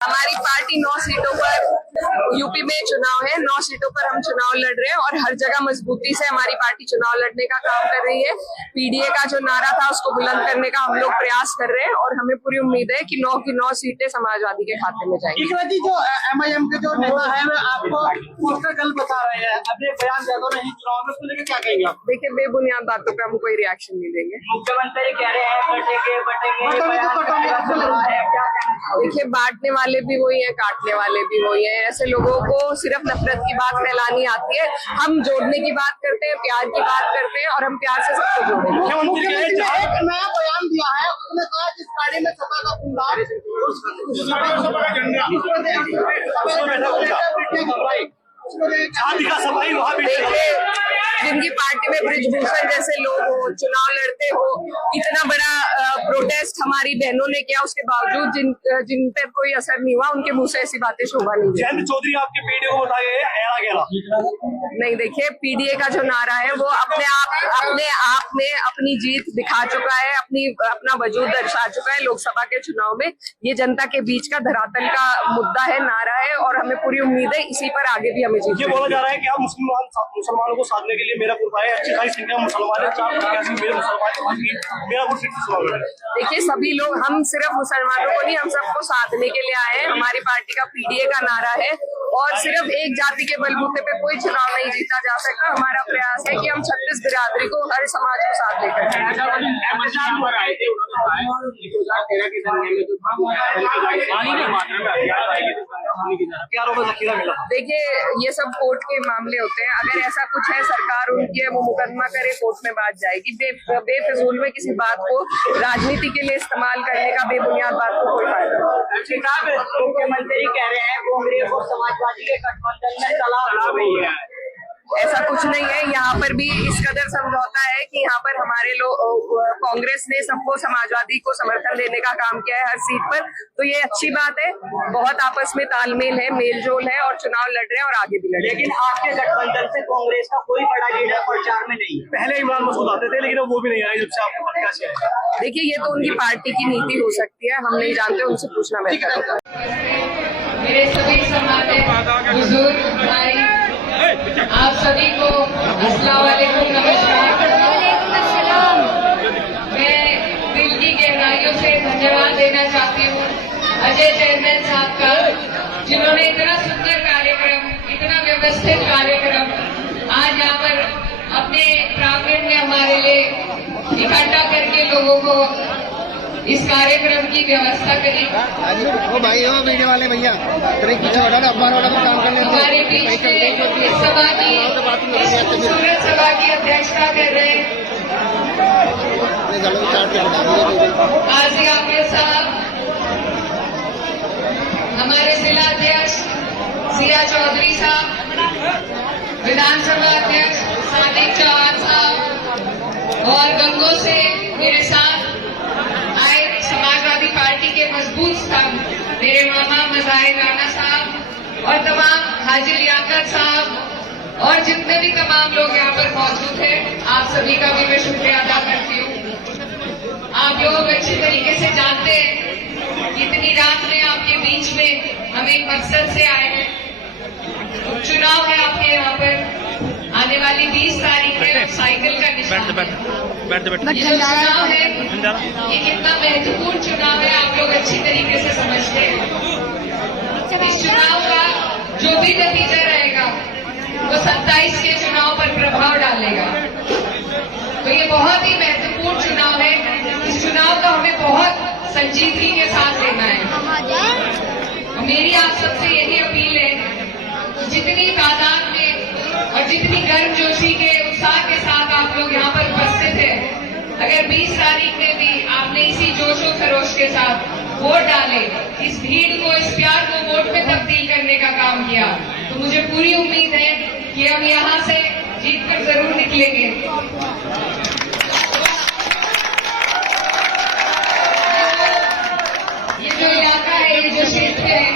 हमारी पार्टी 9 सीटों पर यूपी में चुनाव है। 9 सीटों पर हम चुनाव लड़ रहे हैं और हर जगह मजबूती से हमारी पार्टी चुनाव लड़ने का काम कर रही है। पीडीए का जो नारा था उसको बुलंद करने का हम लोग प्रयास कर रहे हैं और हमें पूरी उम्मीद है कि 9 की 9 सीटें समाजवादी के खाते में जाएंगी। जो एमआईएम के जो नेता है वो आपको पोस्टर गल बता रहे हैं, अभी बयान जादव नहीं चुनाव में, उसको लेकर क्या कहेंगे आप? देखिए, बेबुनियाद बातों पे हम कोई रिएक्शन नहीं देंगे। मुख्यमंत्री कह रहे हैं देखिए, बांटने वाले भी वही है, काटने वाले भी वही है। ऐसे लोगों को सिर्फ नफरत की बात फैलानी आती है। हम जोड़ने की बात करते हैं, प्यार की बात करते हैं और हम प्यार से सबको जोड़ेंगे। मुख्यमंत्री ने एक नया बयान दिया है, उसने कहा जिस गाड़ी में सपा का जिनकी पार्टी में ब्रिजभूषण जैसे लोग हो, चुनाव लड़ते हो, इतना बड़ा प्रोटेस्ट हमारी बहनों ने किया, उसके बावजूद जिन पर कोई असर नहीं हुआ, उनके मुंह से ऐसी बातें शोभा नहीं है। जयंत चौधरी आपके पीडीए को बताए नहीं, देखिए, पीडीए का जो नारा है वो अपने आप में अपनी जीत दिखा चुका है, अपना वजूद दर्शा चुका है लोकसभा के चुनाव में। ये जनता के बीच का धरातल का मुद्दा है, नारा है और हमें पूरी उम्मीद है इसी पर आगे भी हमें जीत। ये बोला जा रहा है कि आप मुसलमानों को साधने के लिए मेरा ग्रुप आए, अच्छी खासी संख्या मुसलमान है, 4 मुसलमान। देखिए, सभी लोग, हम सिर्फ मुसलमानों को नहीं, हम सबको साधने के लिए आए हैं। हमारी पार्टी का पीडीए का नारा है और सिर्फ एक जाति के बलबूते पे कोई चुनाव नहीं जीता जा सकता। हमारा प्रयास है कि हम 36 बिरादरी को, हर समाज को साथ लेकर देखिए, ये सब कोर्ट के मामले होते हैं। अगर ऐसा कुछ है, सरकार उनकी है, वो मुकदमा करे, कोर्ट में बात जाएगी। बेफिजूल में किसी बात को राजनीति के लिए इस्तेमाल करने का, बेबुनियाद बात को कोई फायदा नहीं। मुख्यमंत्री कह रहे हैं कांग्रेस और समाजवादी के गठबंधन में तलाक हो गई है। ऐसा कुछ नहीं है। यहाँ पर भी इस कदर समझौता है कि यहाँ पर हमारे लोग, कांग्रेस ने सबको, समाजवादी को समर्थन देने का काम किया है हर सीट पर, तो ये अच्छी बात है। बहुत आपस में तालमेल है, मेलजोल है और चुनाव लड़ रहे हैं और आगे भी लड़े। लेकिन आपके गठबंधन से कांग्रेस का कोई बड़ा लीडर प्रचार में नहीं है। पहले इमरान मसूद आते थे, लेकिन वो भी नहीं आए जब से आपको प्रत्याशी है। देखिए, ये तो उनकी पार्टी की नीति हो सकती है, हम नहीं जानते, उनसे पूछना बेहतर होगा। मेरे सभी समाज बुजुर्ग भाई, आप सभी को अस्सलाम वालेकुम, नमस्कार। मैं दिल की गहराइयों से धन्यवाद देना चाहती हूँ अजय चेयरमैन साहब का, जिन्होंने इतना सुंदर कार्यक्रम, इतना व्यवस्थित कार्यक्रम आज यहाँ पर अपने प्रांगण में हमारे लिए इकट्ठा करके लोगों को इस कार्यक्रम की व्यवस्था करी। ओ भाई, ओ मीडिया वाले भैया, काम करने हमारे बीच में इस सभा की, खूबसूरत सभा की अध्यक्षता कर रहे हैं काजी आकिब साहब, हमारे जिला अध्यक्ष जिया चौधरी साहब, विधानसभा अध्यक्ष सादिक चौहान साहब और गंगों से मेरे साथ आए समाजवादी पार्टी के मजबूत स्तंभ मेरे मामा मजाहिर राणा साहब और तमाम हाजी लियाकत साहब और जितने भी तमाम लोग यहाँ पर मौजूद हैं, आप सभी का भी मैं शुक्रिया अदा करती हूँ। आप लोग अच्छी तरीके से जानते हैं कि इतनी रात में आपके बीच में हम एक मकसद से आए हैं। चुनाव है आपके यहाँ पर, आने वाली 20 तारीख में साइकिल का निशान चुनाव है। ये कितना महत्वपूर्ण चुनाव है आप लोग अच्छी तरीके से समझते हैं। इस चुनाव का जो भी नतीजा रहेगा वो 27 के चुनाव पर प्रभाव डालेगा। तो ये बहुत ही महत्वपूर्ण चुनाव है। इस चुनाव को हमें बहुत संजीदगी के साथ लेना है। मेरी आप सबसे यही अपील है कि जितनी तादाद में और जितनी गर्मजोशी के उत्साह के साथ आप लोग यहाँ पर उपस्थित हैं, अगर 20 तारीख में भी आपने इसी जोश और खरोश के साथ वोट डाले, इस भीड़ को, इस प्यार को वोट में तब्दील करने का काम किया, तो मुझे पूरी उम्मीद है कि हम यहाँ से जीत कर जरूर निकलेंगे। ये जो इलाका है, ये जो क्षेत्र है,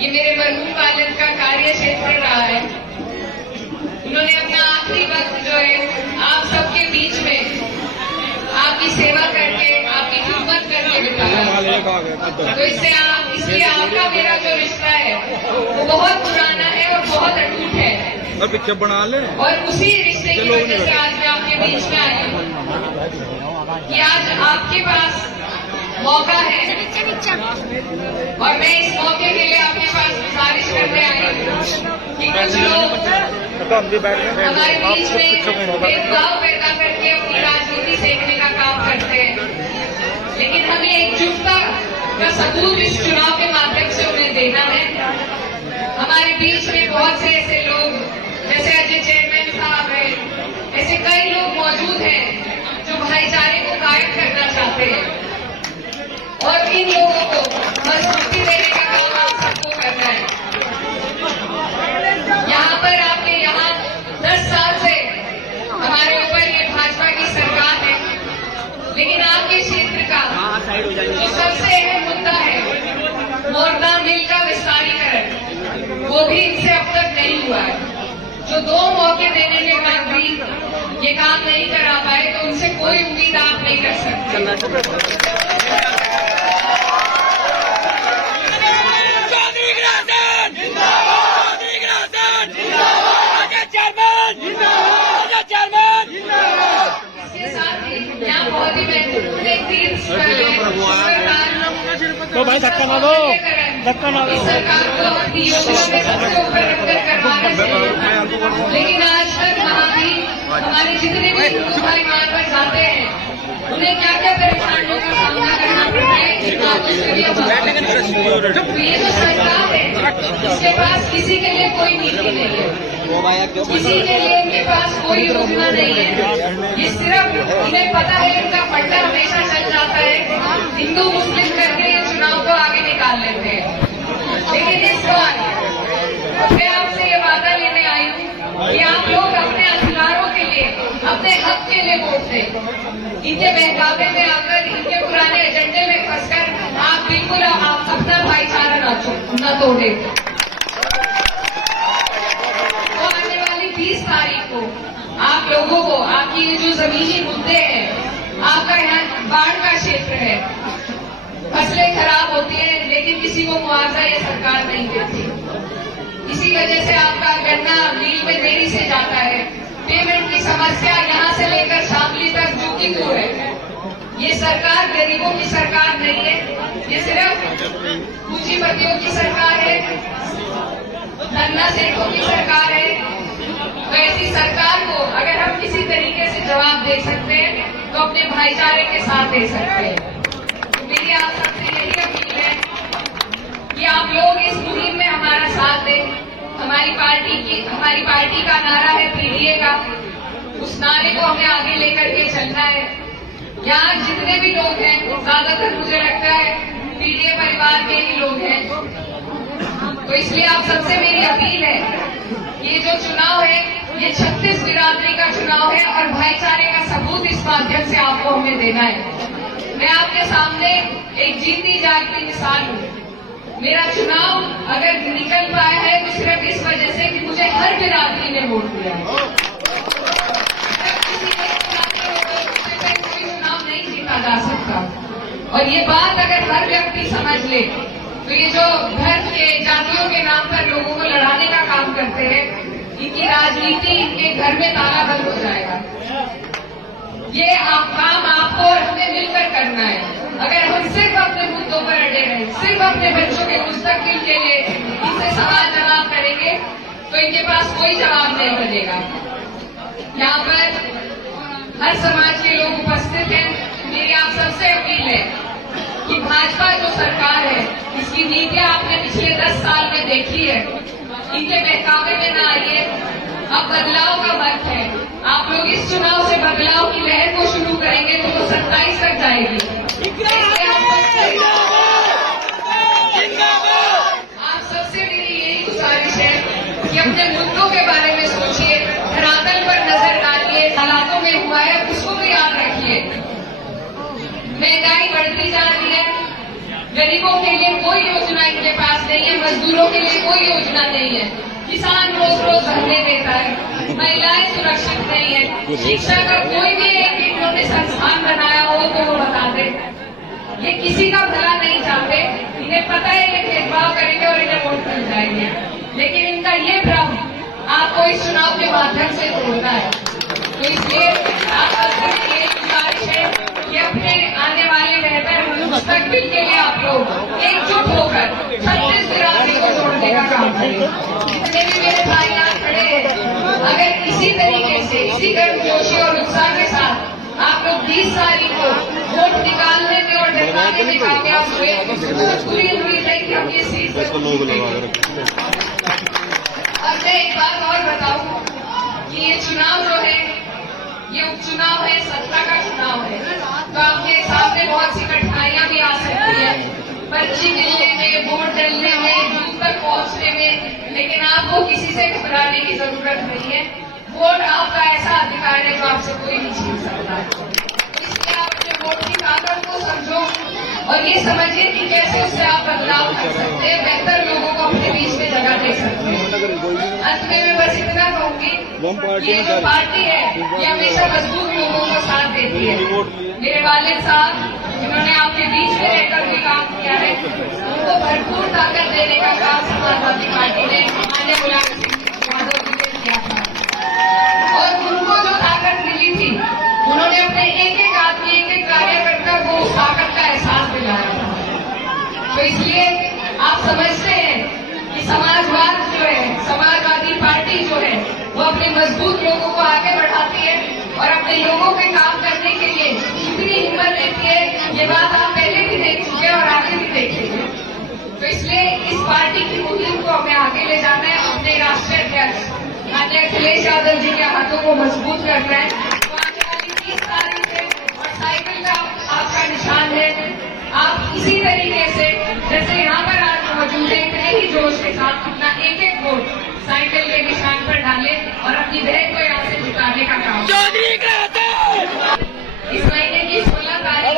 ये मेरे मरहूम वालिद का कार्य क्षेत्र रहा है। उन्होंने अपना आखिरी वक्त जो है आप सबके बीच में आपकी सेवा करके, आपकी खिदमत करके बिताया। तो इसलिए आपका मेरा जो रिश्ता है वो बहुत पुराना है और बहुत अटूट है। और पीछे बना ले। और उसी रिश्ते की वजह से आज मैं आपके बीच में आई हूँ कि आज आपके पास मौका है और मैं इस मौके के लिए आपके पास गुजारिश करने आई हूँ कि कुछ लोग हमारे बीच में भेदभाव पैदा करके अपनी राजनीति सेकने का काम करते हैं, लेकिन हमें एकजुटता का सबूत इस चुनाव के माध्यम से उन्हें देना है। हमारे बीच में बहुत से ऐसे लोग जैसे अजय चेयरमैन साहब हैं, ऐसे कई लोग मौजूद हैं जो भाईचारे को कायम करना चाहते हैं और इन लोगों को मजबूती देने का काम आप सबको करना है। यहाँ पर आपके यहाँ 10 साल से हमारे ऊपर ये भाजपा की सरकार है, लेकिन आपके क्षेत्र का जो सबसे अहम मुद्दा है मोरना मिल का विस्तारीकरण, वो भी इनसे अब तक नहीं हुआ है। जो 2 मौके देने के बाद भी ये काम नहीं करा पाए तो उनसे कोई उम्मीद आप नहीं कर सकते। इसके साथ ही यहाँ बहुत ही महत्वपूर्ण एक तो भाई धक्का ना दो, धक्का ना दो। सरकार को अपनी योजना में सबसे ऊपर रखकर करवाना चाहिए, लेकिन आज तक वहाँ भी हमारे जितने भी हिंदू भाई वहाँ पर जाते हैं उन्हें क्या क्या परेशानियों का सामना करना पड़ता है। तो ये जो सरकार है इसके पास किसी के लिए कोई नीति नहीं है, किसी के लिए इनके पास कोई योजना नहीं है। ये सिर्फ इन्हें पता है इनका पट्टा हमेशा चल जाता है, हिंदू मुस्लिम करके ये चुनाव को आगे निकाल लेते हैं। लेकिन इस बार मैं आपसे ये वादा लेने आई हूँ कि आप लोग अपने अधिकारों के लिए, अपने हक के लिए वोट दें। इनके बहकावे में आकर, इनके पुराने एजेंडे में फंसकर आप बिल्कुल आप अपना भाईचारा न तोड़े। तो आने वाली 20 तारीख को आप लोगों को आपकी ये जो जमीनी मुद्दे हैं, आपका यहाँ बाढ़ का क्षेत्र है, फसलें खराब होती हैं लेकिन किसी को मुआवजा ये सरकार नहीं देती, इसी वजह से आपका गन्ना मिल में देरी से जाता है। पेमेंट की समस्या यहाँ से लेकर शामली तक जुकीपुर है। ये सरकार गरीबों की सरकार नहीं है, ये सिर्फ पूंजीपतियों की सरकार है, धन्ना सेठों की सरकार है। तो ऐसी सरकार को अगर हम किसी तरीके से जवाब दे सकते हैं तो अपने भाईचारे के साथ दे सकते हैं। तो मेरी आप सबसे यही अपील है कि आप लोग इस मुहिम में हमारा साथ दें। हमारी पार्टी का नारा है पीडीए का, उस नारे को हमें आगे लेकर के चलना है। यहाँ जितने भी लोग हैं ज्यादातर मुझे लगता है पीडीए परिवार के ही लोग हैं। तो इसलिए आप सबसे मेरी अपील है, ये जो चुनाव है ये 36 बिरादरी का चुनाव है और भाईचारे का सबूत इस माध्यम से आपको हमें देना है। मैं आपके सामने एक जीती जागती मिसाल हूँ। मेरा चुनाव अगर निकल पाया है तो सिर्फ इस वजह से कि मुझे हर बिरादरी ने वोट दिया है। कोई चुनाव नहीं जीता जा सकता। और ये बात अगर हर व्यक्ति समझ ले तो ये जो धर्म के, जातियों के नाम पर लोगों को लड़ाने का काम करते हैं, इनकी राजनीति इनके घर में ताला बंद हो जाएगा। ये काम आपको और हमें मिलकर करना है। अगर हम सिर्फ अपने मुद्दों पर अड़े रहें, सिर्फ अपने बच्चों के मुस्तकबिल के लिए इनसे सवाल जवाब करेंगे तो इनके पास कोई जवाब नहीं बनेगा। यहाँ पर हर समाज के लोग उपस्थित हैं। मेरी आप सबसे अपील है कि भाजपा जो सरकार है इसकी नीतियां आपने पिछले 10 साल में देखी है, इनके बहकावे में न आइए। अब बदलाव का वक्त है। आप लोग इस चुनाव से बदलाव की लहर को शुरू करेंगे तो 27 तक जाएगी। आप सबसे मेरी यही गुजारिश है कि अपने मुद्दों के बारे में सोचिए, धरातल पर नजर डालिए, हालातों में हुआ है उसको भी याद रखिए। महंगाई बढ़ती जा रही है, गरीबों के लिए कोई योजना इनके पास नहीं है, मजदूरों के लिए कोई योजना नहीं है, किसान रोज रोज धरने देता है, महिलाएं सुरक्षित नहीं है। शिक्षा का कोई भी एक इन्होंने संस्थान बनाया हो तो वो बता दे। ये किसी का भला नहीं चाहते, इन्हें पता है ये भेदभाव करेंगे और इन्हें वोट मिल जाएंगे, लेकिन इनका ये भ्रम आपको इस चुनाव के माध्यम से तोड़ना है। तो इसलिए आप सबसे यही गुजारिश है कि अपने आने वाले बेहतर मुस्तकबिल के लिए आप लोग एकजुट होकर 36 बिरादरी को तोड़ने का काम करें। जितने भी मेरे भाई यहाँ खड़े हैं, अगर इसी तरीके से इसी गर्मजोशी और उत्साह के साथ आप लोग 20 तारीख को वोट निकालने में और डरवाने में कामयाब हुए तो पूरी उम्मीद है कि हम ये सीट और मैं एक बात और बताऊं कि ये चुनाव जो है ये उपचुनाव है, सत्ता का चुनाव है, तो आपके सामने बहुत सी कठिनाइयां भी आ सकती है पर्ची मिलने में, वोट डलने में, बूथ तक पहुंचने में, लेकिन आपको किसी से घबराने की जरूरत नहीं है। वोट आपका ऐसा अधिकार है जो आपसे कोई नहीं छीन सकता। इसलिए आप अपने वोट की ताकत को समझो और ये समझिए कि कैसे उससे आप बदलाव कर सकते हैं, बेहतर लोगों को अपने बीच में जगह दे सकते हैं। अंत में मैं बस इतना कहूंगी, ये जो पार्टी है ये हमेशा मजबूत लोगों को साथ देती है। मेरे वालिद साहब जिन्होंने आपके बीच में रहकर भी काम किया है, उनको भरपूर ताकत देने का काम समाजवादी पार्टी ने माननीय मुलायम सिंह यादव जी ने किया था और उनको जो ताकत मिली थी उन्होंने अपने एक एक आदमी, एक एक कार्यकर्ता को उस ताकत का एहसास दिलाया था। तो इसलिए आप समझते हैं कि समाजवाद जो है, समाजवादी पार्टी जो है, वो अपने मजबूत लोगों को आगे बढ़ाती है और अपने लोगों के काम करने के लिए कितनी हिम्मत देती है, ये बात आप पहले भी देख चुके हैं और आगे भी देखेंगे। तो इसलिए इस पार्टी की मुहिम को हमें आगे ले जाना है, अपने राष्ट्रीय अध्यक्ष माननीय अखिलेश यादव जी के हाथों को मजबूत करना है। तो आने वाली 30 तारीख है और साइकिल का आपका निशान है। आप इसी तरीके से जैसे यहाँ पर आज मौजूद है, इतने ही जोश के साथ अपना एक एक वोट साइकिल के निशान पर डालें और अपनी बहन को यहाँ से जिताने का काम। इस महीने की 16 तारीख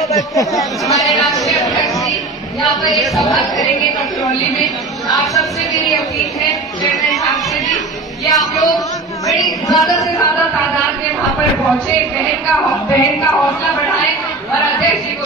हमारे राष्ट्रीय अध्यक्ष जी यहाँ पर एक सभा करेंगे कटरौली में। आप सबसे मेरी अपील है, चेयरमैन साहब से भी, ये आप लोग बड़ी ज्यादा से ज्यादा तादाद में वहाँ पर पहुंचे, बहन का हौसला बढ़ाएं और अध्यक्ष जी को